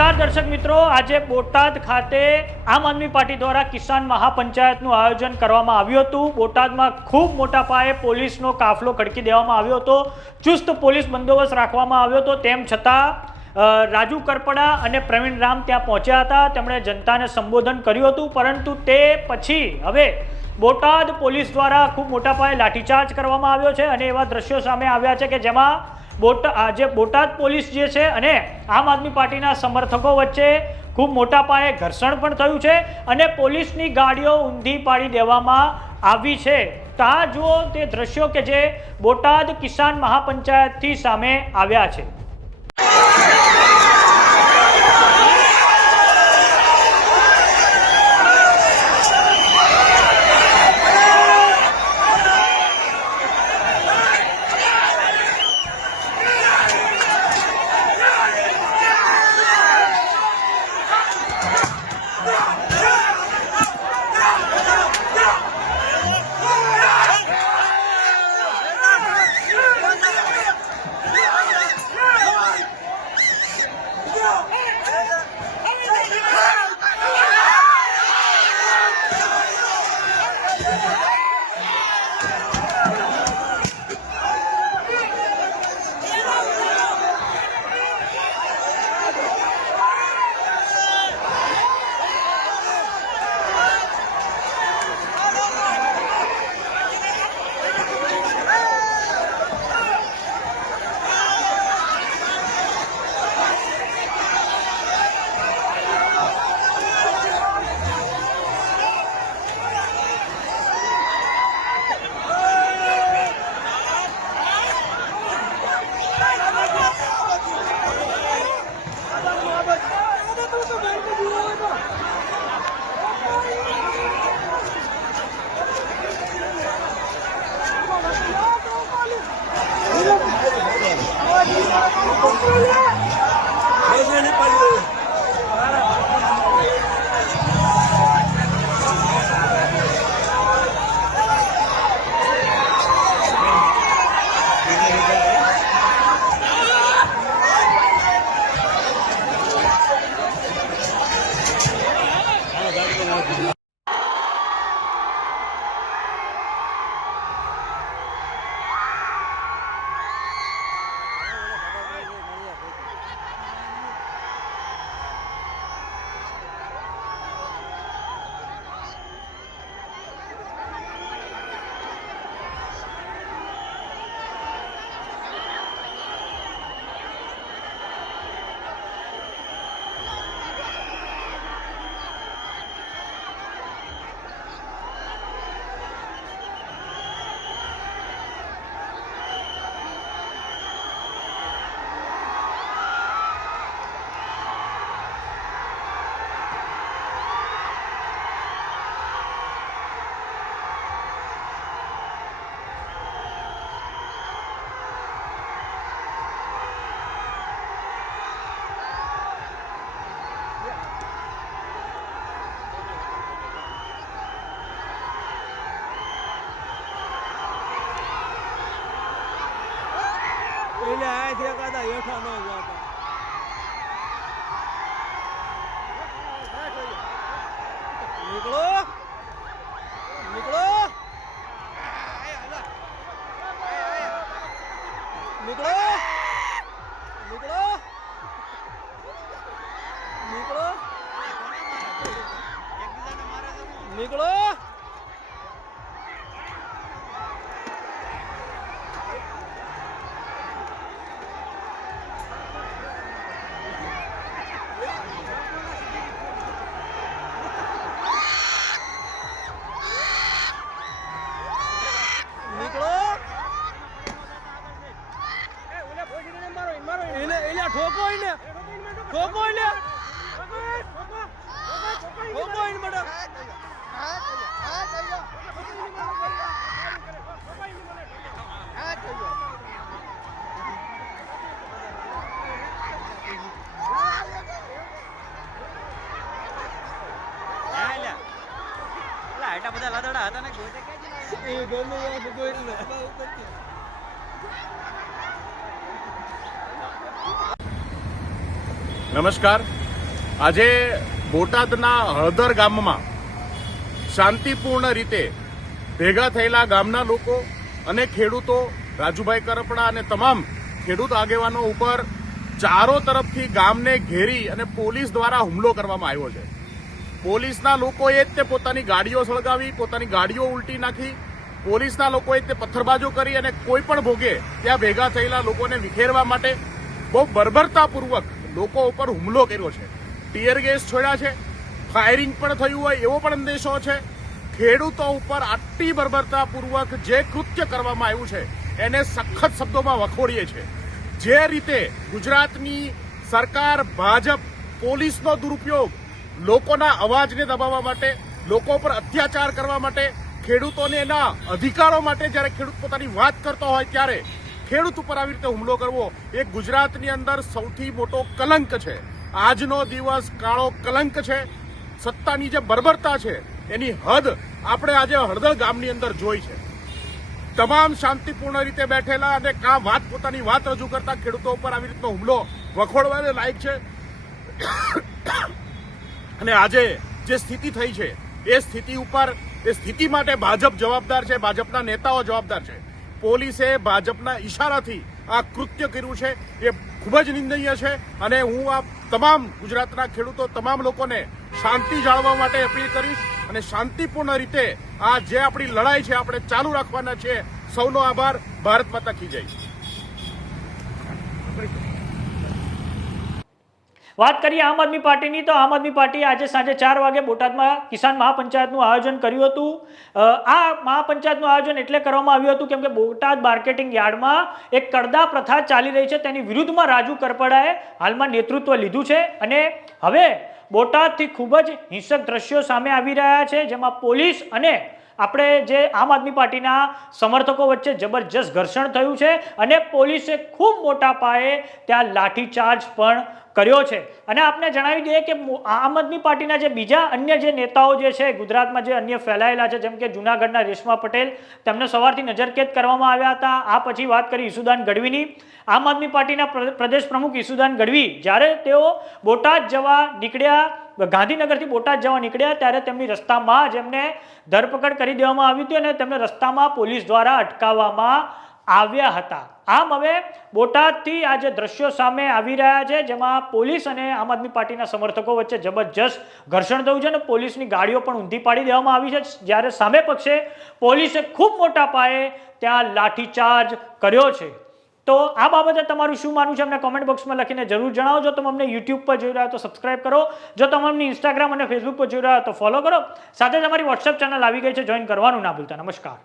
નમસ્કાર દર્શક મિત્રો, આજે બોટાદ ખાતે આમ આદમી પાર્ટી દ્વારા કિસાન મહાપંચાયતનું આયોજન કરવામાં આવ્યું હતું। બોટાદમાં ખૂબ મોટા પાયે પોલીસનો કાફલો ખડકી દેવામાં આવ્યો હતો, ચુસ્ત પોલીસ બંદોબસ્ત રાખવામાં આવ્યો હતો। તેમ છતાં રાજુ કરપડા અને પ્રવીણ રામ ત્યાં પહોંચ્યા હતા, તેમણે જનતાને સંબોધન કર્યું હતું, પરંતુ તે પછી હવે બોટાદ પોલીસ દ્વારા ખૂબ મોટા પાયે લાઠીચાર્જ કરવામાં આવ્યો છે અને એવા દ્રશ્યો સામે આવ્યા છે કે જેમાં બોટાદ પોલીસ જે છે અને આમ આદમી પાર્ટીના સમર્થકો વચ્ચે ખૂબ મોટા પાયે ઘર્ષણ પણ થયું છે અને પોલીસની ગાડીઓ ઊંધી પાડી દેવામાં આવી છે। તો આ જુઓ તે દ્રશ્યો કે જે બોટાદ કિસાન મહાપંચાયતથી સામે આવ્યા છે। નમસ્કાર, આજે બોટાદના હળદર ગામમાં શાંતિપૂર્ણ રીતે ભેગા થયેલા ગામના લોકો અને ખેડૂતો, રાજુભાઈ કરપડા અને તમામ ખેડૂત આગેવાનો ઉપર ચારો તરફથી ગામને ઘેરી અને પોલીસ દ્વારા હુમલો કરવામાં આવ્યો છે. પોલીસના લોકોએ જ તે પોતાની ગાડીઓ સળગાવી, પોતાની ગાડીઓ ઉલટી નાખી, પોલીસના લોકોએ તે પથ્થરબાજો કરી અને કોઈ પણ ભોગે ત્યાં ભેગા થયેલા લોકોને વિખેરવા માટે બહુ બર્બરતાપૂર્વક લોકો ઉપર હુમલો કર્યો છે. ટીયર ગેસ છોડ્યા છે, ફાયરિંગ પણ થયું હોય એવો પણ અંદેશો છે. ખેડૂતો ઉપર આટલી બર્બરતાપૂર્વક જે કૃત્ય કરવામાં આવ્યું છે એને સખત શબ્દોમાં વખોડીએ છીએ. જે રીતે ગુજરાતની સરકાર, ભાજપ, પોલીસનો દુરુપયોગ લોકોના અવાજને દબાવવા માટે, લોકો પર અત્યાચાર કરવા માટે, ખેડૂતોને એના અધિકારો માટે જ્યારે ખેડૂત પોતાની વાત કરતો હોય ત્યારે ખેડૂત ઉપર આવી રીતે હુમલો કરવો એ ગુજરાતની અંદર સૌથી મોટો કલંક છે. આજનો દિવસ કાળો કલંક છે. સત્તાની જે બર્બરતા છે એની હદ આપણે આજે હળદર ગામની અંદર જોઈ છે. તમામ શાંતિપૂર્ણ રીતે બેઠેલા અને પોતાની વાત રજૂ કરતા ખેડૂતો ઉપર આવી રીતનો હુમલો વખોડવાને લાયક છે. અને આજે જે સ્થિતિ થઈ છે એ સ્થિતિ માટે ભાજપ જવાબદાર છે, ભાજપના નેતાઓ જવાબદાર છે. પોલીસે ભાજપના ઈશારાથી આ કૃત્ય કર્યું છે એ ખૂબ જ નિંદનીય છે. અને હું આ તમામ ગુજરાતના ખેડૂતો, તમામ લોકોને શાંતિ જાળવવા માટે અપીલ કરીશ અને શાંતિપૂર્ણ રીતે આ જે આપણી લડાઈ છે આપણે ચાલુ રાખવાના છે. સૌનો આભાર. ભારત માતા કી જય. વાત કરીએ આમ આદમી પાર્ટીની, તો આમ આદમી પાર્ટીએ આજે સાંજે 4 વાગે બોટાદમાં કિસાન મહાપંચાયતનું આયોજન કર્યું હતું. આ મહાપંચાયતનું આયોજન એટલે કરવામાં આવ્યું હતું કેમ કે બોટાદ માર્કેટિંગ યાર્ડમાં એક કડદા પ્રથા ચાલી રહી છે, તેની વિરુદ્ધમાં રાજુ કરપડાએ હાલમાં નેતૃત્વ લીધું છે. અને હવે બોટાદથી ખૂબ જ હિંસક દ્રશ્યો સામે આવી રહ્યા છે, જેમાં પોલીસ અને આપણે જે આમ આદમી પાર્ટીના સમર્થકો વચ્ચે જબરજસ્ત ઘર્ષણ થયું છે અને પોલીસે ખૂબ મોટા પાયે ત્યાં લાઠીચાર્જ પણ કર્યો છે. અને આપને જણાવી દઈએ કે આમ આદમી પાર્ટીના જે બીજા અન્ય જે નેતાઓ જે છે ગુજરાતમાં, જે અન્ય ફેલાયેલા છે, જેમ કે જૂનાગઢના રેશમા પટેલ, તેમને સવારથી નજરકેદ કરવામાં આવ્યા હતા. આ પછી વાત કરી ઈસુદાન ગઢવીની. આમ આદમી પાર્ટીના પ્રદેશ પ્રમુખ ઈસુદાન ગઢવી જ્યારે તેઓ બોટાદ જવા નીકળ્યા, ગાંધીનગરથી બોટાદ જવા નીકળ્યા, ત્યારે તેમની રસ્તામાં જ એમને ધરપકડ કરી દેવામાં આવી હતી અને તેમને રસ્તામાં પોલીસ દ્વારા અટકાવવામાં આવ્યા હતા. આમ હવે બોટાદથી આ જે દ્રશ્યો સામે આવી રહ્યા છે, જેમાં પોલીસ અને આમ આદમી પાર્ટીના સમર્થકો વચ્ચે જબરજસ્ત ઘર્ષણ થયું છે અને પોલીસની ગાડીઓ પણ ઊંધી પાડી દેવામાં આવી છે, જ્યારે સામે પક્ષે પોલીસે ખૂબ મોટા પાયે ત્યાં લાઠીચાર્જ કર્યો છે. તો આ બાબતે તમારું શું માનવું છે અમને કોમેન્ટ બોક્સમાં લખીને જરૂર જણાવો. જો તમે અમને યુટ્યુબ પર જોઈ રહ્યા તો સબસ્ક્રાઇબ કરો, જો તમે અમને ઇન્સ્ટાગ્રામ અને ફેસબુક પર જોઈ રહ્યા તો ફોલો કરો. સાથે જ અમારી વોટ્સએપ ચેનલ આવી ગઈ છે, જોઈન કરવાનું ના ભૂલતા. નમસ્કાર.